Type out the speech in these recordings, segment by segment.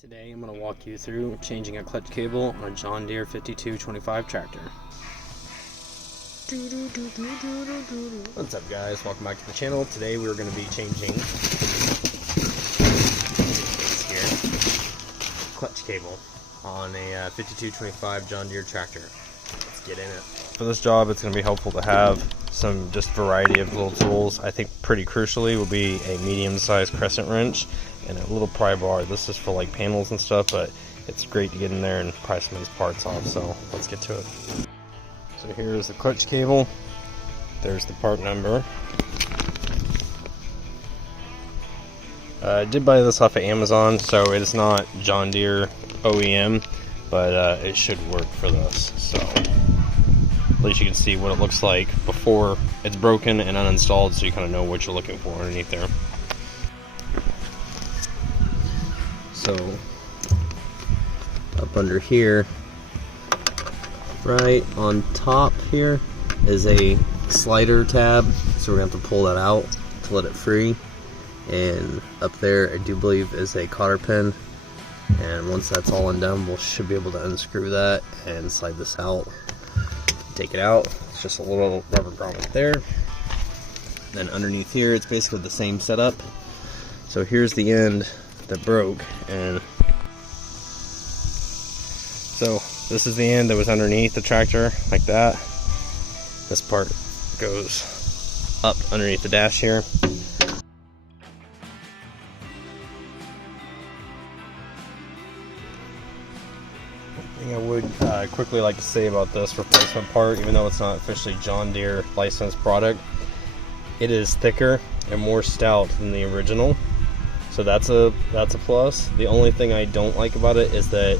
Today I'm going to walk you through changing a clutch cable on a John Deere 5225 tractor. What's up guys, welcome back to the channel. Today we're going to be changing clutch cable on a 5225 John Deere tractor. Let's get in it. For this job it's going to be helpful to have some just variety of little tools. I think pretty crucially will be a medium-sized crescent wrench and a little pry bar. This is for like panels and stuff, but it's great to get in there and pry some of these parts off, so let's get to it. So here's the clutch cable. There's the part number. I did buy this off of Amazon, so it is not John Deere OEM, but it should work for this. So at least you can see what it looks like before it's broken and uninstalled, so you kind of know what you're looking for underneath there. So up under here, right on top here, is a slider tab, so we're gonna have to pull that out to let it free. And up there, I do believe, is a cotter pin, and once that's all undone, we should be able to unscrew that and slide this out. Take it out. It's just a little rubber grommet there. Then underneath here, it's basically the same setup. So here's the end that broke, and so this is the end that was underneath the tractor, like that. This part goes up underneath the dash here. I would quickly like to say about this replacement part, even though it's not officially John Deere licensed product, it is thicker and more stout than the original, so that's a plus. The only thing I don't like about it is that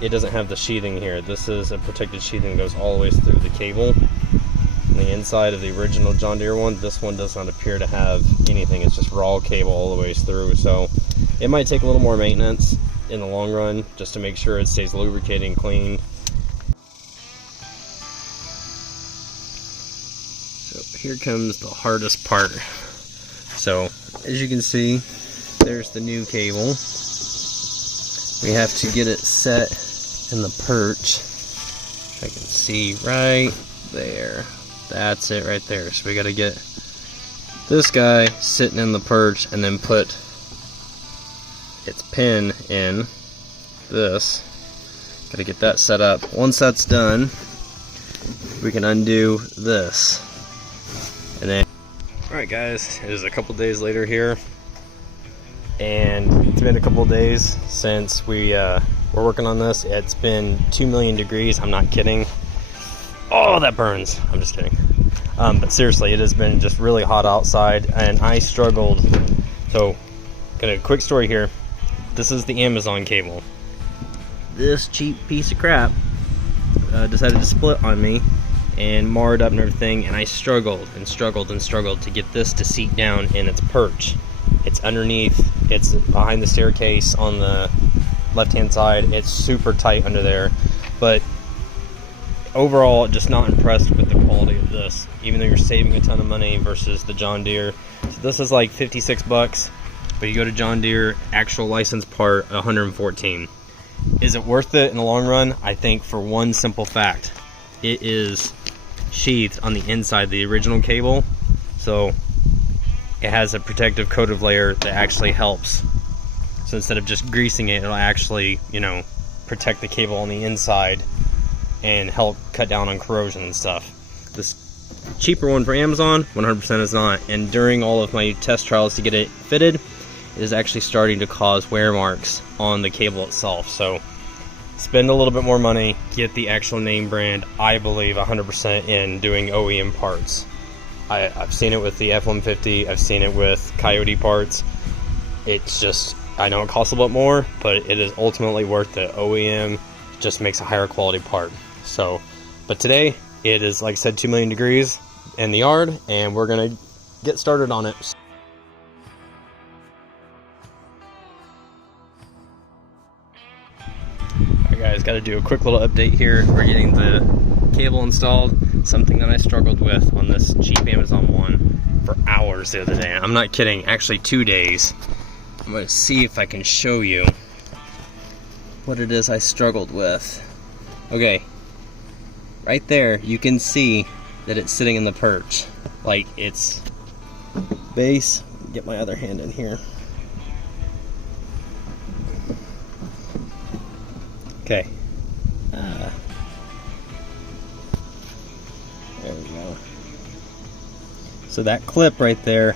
it doesn't have the sheathing here. This is a protected sheathing that goes all the way through the cable. On the inside of the original John Deere one, this one does not appear to have anything. It's just raw cable all the way through, so it might take a little more maintenance in the long run, just to make sure it stays lubricated and clean. So here comes the hardest part. So as you can see, there's the new cable. We have to get it set in the perch. I can see right there. That's it right there. So we got to get this guy sitting in the perch and then put its pin in this. Gotta get that set up. Once that's done, we can undo this. And then, alright guys, it is a couple days later here, and it's been a couple days since we're working on this. It's been 2 million degrees. I'm not kidding. Oh, that burns. I'm just kidding. But seriously, it has been just really hot outside, and I struggled. So, got a quick story here. This is the Amazon cable. This cheap piece of crap decided to split on me and marred up and everything, and I struggled and struggled and struggled to get this to seat down in its perch. It's underneath, it's behind the staircase on the left hand side. It's super tight under there, but overall just not impressed with the quality of this, even though you're saving a ton of money versus the John Deere. So this is like 56 bucks. But you go to John Deere, actual licensed part, 114. Is it worth it in the long run? I think for one simple fact. It is sheathed on the inside of the original cable. So it has a protective coated layer that actually helps. So instead of just greasing it, it'll actually, you know, protect the cable on the inside and help cut down on corrosion and stuff. This cheaper one for Amazon, 100% is not. And during all of my test trials to get it fitted, is actually starting to cause wear marks on the cable itself. So spend a little bit more money, get the actual name brand. I believe 100% in doing OEM parts. I've seen it with the F-150, I've seen it with Coyote parts. It's just, I know it costs a lot more, but it is ultimately worth it. OEM just makes a higher quality part. So, but today it is, like I said, 2 million degrees in the yard, and we're gonna get started on it. Guys, got to do a quick little update here. We're getting the cable installed, something that I struggled with on this cheap Amazon one for hours the other day. I'm not kidding, actually 2 days. I'm going to see if I can show you what it is I struggled with. Okay, right there you can see that it's sitting in the perch. Like, it's base, get my other hand in here. Okay. There we go. So that clip right there,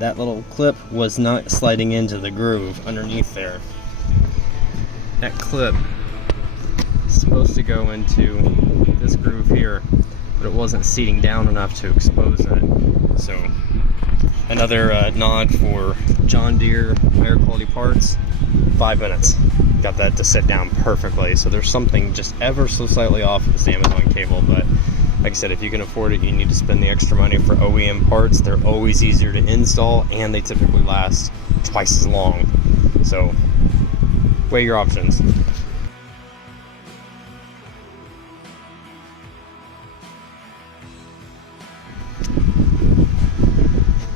that little clip was not sliding into the groove underneath there. That clip is supposed to go into this groove here, but it wasn't seating down enough to expose it. So another nod for John Deere higher quality parts, 5 minutes. Got that to sit down perfectly. So there's something just ever so slightly off with this Amazon cable, but like I said, if you can afford it, you need to spend the extra money for OEM parts. They're always easier to install, and they typically last twice as long. So weigh your options.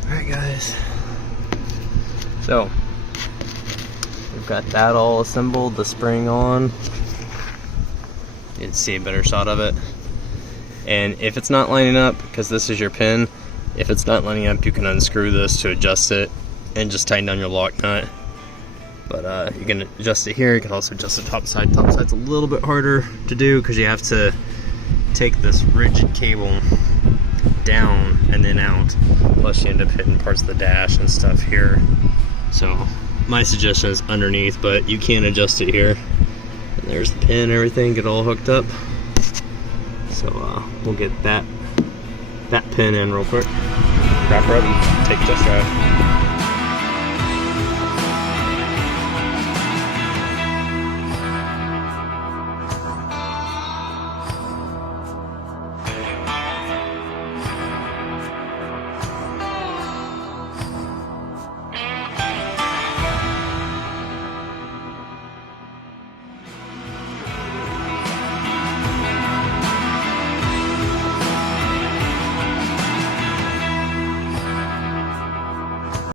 Alright guys, so we've got that all assembled, the spring on. You can see a better shot of it. And if it's not lining up, because this is your pin, if it's not lining up, you can unscrew this to adjust it and just tighten down your lock nut. But you can adjust it here. You can also adjust the top side. Top side's a little bit harder to do because you have to take this rigid cable down and then out. Plus you end up hitting parts of the dash and stuff here. So my suggestion is underneath, but you can adjust it here. And there's the pin, everything, get all hooked up. So we'll get that pin in real quick. Wrap her up and take a test drive.